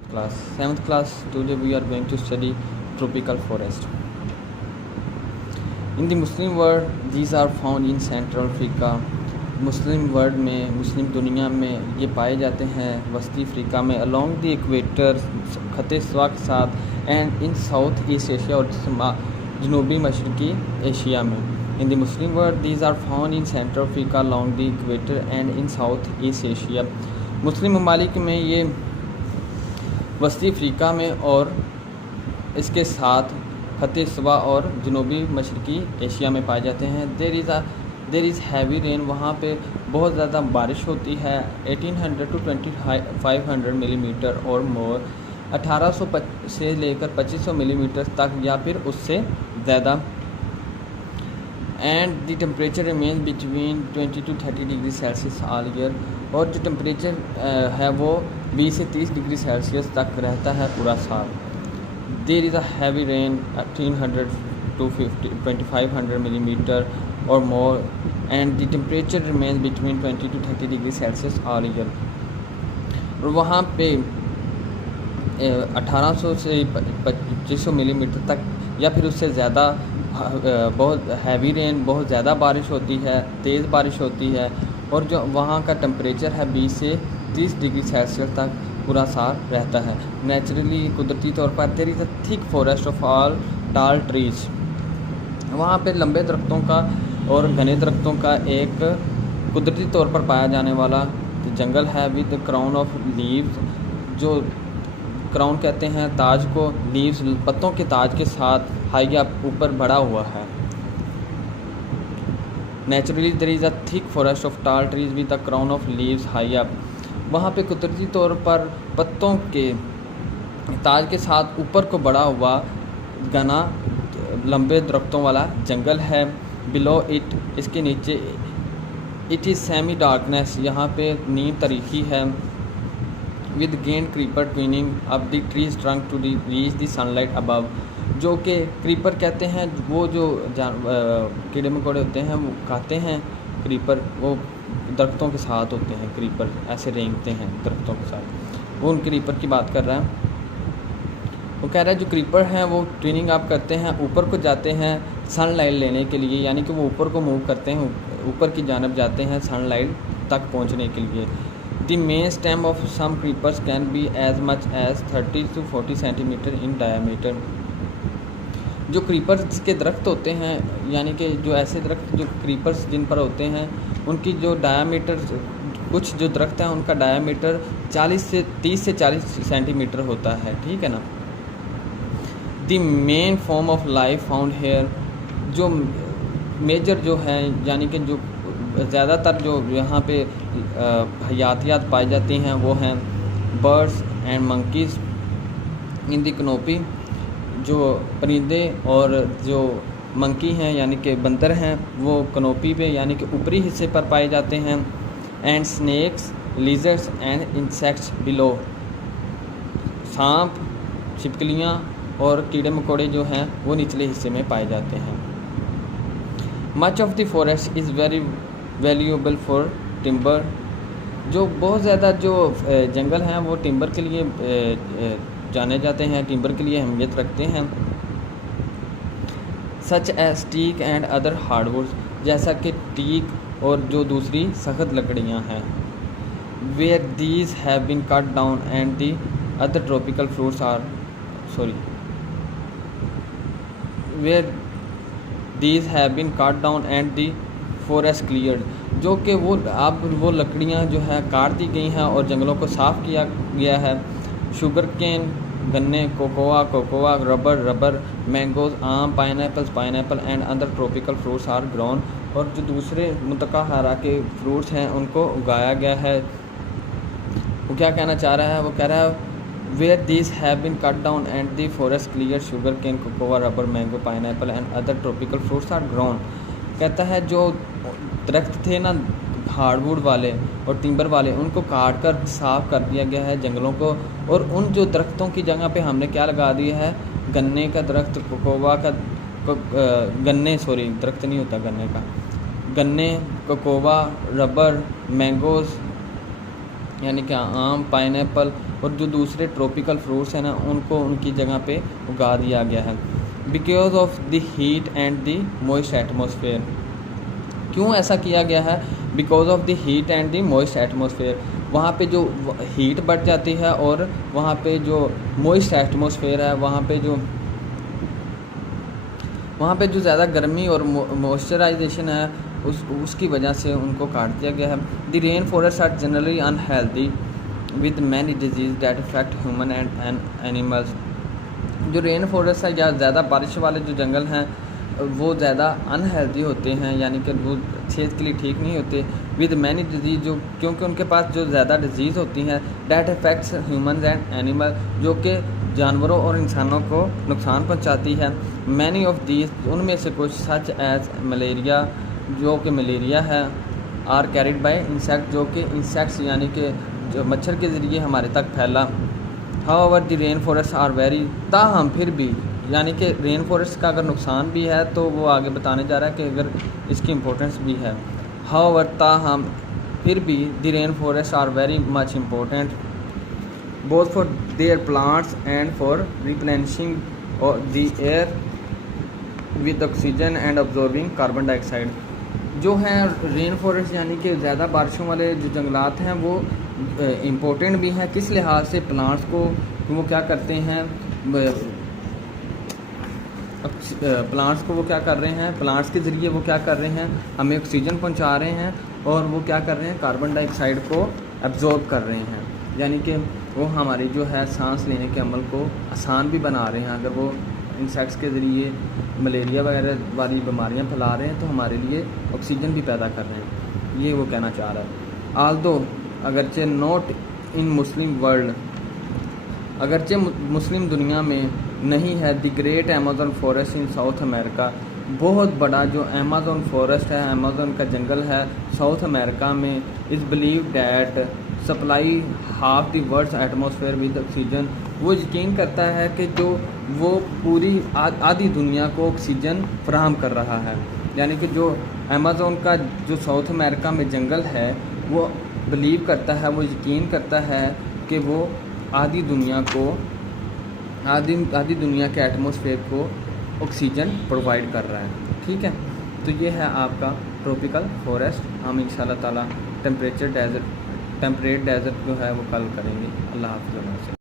Class 7th class. Today we are going to study tropical forest. In the Muslim world, these are found in Central Africa. Muslim world में, मुस्लिम दुनिया में ये पाए जाते हैं वस्ती अफ्रीका में, अलोंग द इक्वेटर, ख़त्े स्वा के साथ, and in South East Asia और जनूबी मशरक़ी एशिया में. In the Muslim world these are found in central Africa along the equator and in South East Asia. मुस्लिम ममालिक में ये वस्ती अफ्रीका में और इसके साथ ख़त्े स्वा और जनूबी मशरक़ी एशिया में पाए जाते हैं. देर इज़ हैवी रेन, वहाँ पे बहुत ज़्यादा बारिश होती है. 1800 to 2500 मिलीमीटर और मोर, 1800 से लेकर 2500 मिलीमीटर तक या फिर उससे ज़्यादा. And the temperature remain between 20 to 30 degree Celsius all year. और जो टेम्परेचर है वो 20 से 30 डिग्री सेल्सियस तक रहता है पूरा साल. There is a heavy rain 1800 to 2500 millimetre और more, and the temperature remain between 20 to 30 degree Celsius all year. और वहाँ पे 1800 से 2500 मिलीमीटर तक या फिर उससे ज़्यादा बहुत हैवी रेन, बहुत ज़्यादा बारिश होती है, तेज़ बारिश होती है. और जो वहाँ का टेम्परेचर है 20 से 30 डिग्री सेल्सियस तक पूरा साल रहता है. नेचुरली, कुदरती तौर पर there is a thick forest of all tall trees. वहाँ पे लंबे दरख्तों का और घने दरख्तों का एक कुदरती तौर पर पाया जाने वाला जंगल है. विद क्राउन ऑफ लीव्स, जो क्राउन कहते हैं ताज को, लीव्स पत्तों के ताज के साथ हाई अप ऊपर बढ़ा हुआ है. Naturally there is a thick forest of tall trees with the crown of leaves high up. वहाँ पे कुदरती तौर पर पत्तों के ताज के साथ ऊपर को बढ़ा हुआ घना लंबे दरख्तों वाला जंगल है. बिलो इट, इसके नीचे, इट इज़ सेमी डार्कनेस, यहाँ पे नीम तरीकी है. With gain creeper twining up the trees trunk to reach the sunlight above. जो कि क्रीपर कहते हैं, वो जो कीड़े मकोड़े होते हैं वो खाते हैं क्रीपर, वो दरख्तों के साथ होते हैं. क्रीपर ऐसे रेंगते हैं दरख्तों के साथ, वो उन क्रीपर की बात कर रहा है. वो कह रहा है जो क्रीपर हैं वो ट्विनिंग अप करते हैं, ऊपर को जाते हैं सनलाइट लेने के लिए, यानी कि वो ऊपर को मूव करते हैं, ऊपर की जानब जाते हैं सनलाइट तक पहुंचने के लिए. The main stem of some creepers can be as much as 30 to 40 centimetre in diameter. जो क्रीपर्स के दरख्त होते हैं, यानी कि जो ऐसे दरख्त जो क्रीपर्स जिन पर होते हैं, उनकी जो डायामीटर, कुछ जो दरख्त हैं उनका डायामीटर 30 से 40 सेंटीमीटर होता है. ठीक है ना. The main form of life found here, जो मेजर जो है, यानी कि जो ज़्यादातर जो यहाँ पे हयातियात पाई जाती हैं वो हैं birds and monkeys in the canopy. जो परिंदे और जो मंकी हैं यानी कि बंदर हैं वो कनोपी पे यानी कि ऊपरी हिस्से पर पाए जाते हैं. And snacks, lizards and insects below. सांप, छिपकलियाँ और कीड़े मकोड़े जो हैं वो निचले हिस्से में पाए जाते हैं. Much of the forest is very valuable for timber. जो बहुत ज़्यादा जो जंगल हैं वो टिम्बर के लिए जाने जाते हैं, टिम्बर के लिए अहमियत रखते हैं. Such as teak and other hardwoods, जैसा कि टीक और जो दूसरी सख्त लकड़ियाँ हैं. Where these have been cut down and the other tropical fruits are where these have been cut down and the forest cleared. जो कि वो अब वो लकड़ियाँ जो है काट दी गई हैं और जंगलों को साफ़ किया गया है. शुगर केन, गन्ने, कोकोआ, रबर, मैंगोज, आम, pineapple and other tropical fruits are grown. और जो दूसरे मुतका हरा के फ्रूट्स हैं उनको उगाया गया है. वो क्या कहना चाह रहा है, वो कह रहा है where these have been cut down and the forest cleared, sugar cane, cocoa, rubber, mango, pineapple and other tropical fruits are grown. कहता है जो दरख्त थे ना हार्डवुड वाले और टिम्बर वाले, उनको काट कर साफ़ कर दिया गया है जंगलों को. और उन जो दरख्तों की जगह पे हमने क्या लगा दिया है, गन्ने का दरख्त, कोकोआ का दरख्त नहीं होता गन्ने का, गन्ने, कोकोआ, रबर, मैंगोज़ यानी कि आम, पाइनएप्पल और जो दूसरे ट्रॉपिकल फ्रूट्स हैं ना उनको उनकी जगह पे उगा दिया गया है। Because of the heat and the moist atmosphere. क्यों ऐसा किया गया है? Because of the heat and the moist atmosphere. वहाँ पे जो हीट बढ़ जाती है और वहाँ पे जो मॉइस्ट एटमॉस्फेयर है, वहाँ पे जो ज़्यादा गर्मी और मॉइस्चराइजेशन है उसकी वजह से उनको काट दिया गया है। The rain forest are generally unhealthy with many disease that affect human and animals. जो रेन फॉरेस्ट है या ज़्यादा बारिश वाले जो जंगल हैं वो ज़्यादा अनहेल्दी होते हैं, यानी कि वो सेहत के लिए ठीक नहीं होते। विद मैनी डिजीज़, जो क्योंकि उनके पास जो ज़्यादा डिजीज़ होती हैं that affects human and animal, जो कि जानवरों और इंसानों को नुकसान पहुंचाती है। मैनी ऑफ दीज, उनमें से कुछ सच एज मलेरिया, जो कि मलेरिया है, आर कैरिड बाय इंसेक्ट, जो कि इंसेक्ट्स यानी कि जो मच्छर के ज़रिए हमारे तक फैला। However the rain forest are very, ताहम फिर भी, यानी कि रेन फॉरेस्ट का अगर नुकसान भी है तो वो आगे बताने जा रहा है कि अगर इसकी इम्पोर्टेंस भी है। हाउएवर, ताहम फिर भी, the rain forest are very much important both for their plants and for replenishing the air with oxygen and absorbing carbon dioxide. जो है रेन फॉरेस्ट यानी कि ज़्यादा बारिशों वाले जो जंगलात हैं वो इम्पोर्टेंट भी हैं। किस लिहाज से? प्लांट्स को वो क्या करते हैं, प्लांट्स को वो क्या कर रहे हैं, प्लांट्स के ज़रिए वो क्या कर रहे हैं, हमें ऑक्सीजन पहुंचा रहे हैं और वो क्या कर रहे हैं, कार्बन डाइऑक्साइड को एब्जॉर्ब कर रहे हैं, यानी कि वो हमारी जो है सांस लेने के अमल को आसान भी बना रहे हैं। अगर वो इंसेक्ट्स के ज़रिए मलेरिया वगैरह वाली बीमारियां फैला रहे हैं तो हमारे लिए ऑक्सीजन भी पैदा कर रहे हैं, ये वो कहना चाह रहा है। आल्दो, अगरचे नॉट इन मुस्लिम वर्ल्ड, अगरचे मुस्लिम दुनिया में नहीं है, the great Amazon forest in south America, बहुत बड़ा जो अमेज़न फॉरेस्ट है, अमेज़न का जंगल है साउथ अमेरिका में, is believe that supply half the world's atmosphere with oxygen. वो यकीन करता है कि जो वो पूरी आधी दुनिया को ऑक्सीजन फराहम कर रहा है, यानी कि जो अमेज़न का जो साउथ अमेरिका में जंगल है वो बिलीव करता है, वो यकीन करता है कि वो आधी दुनिया के एटमॉस्फेयर को ऑक्सीजन प्रोवाइड कर रहा है। ठीक है, तो ये है आपका ट्रॉपिकल फॉरेस्ट। हम इंशाल्लाह ताला टेम्परेट डेजर्ट जो है वो कल करेंगे। अल्लाह हाफ़िज़।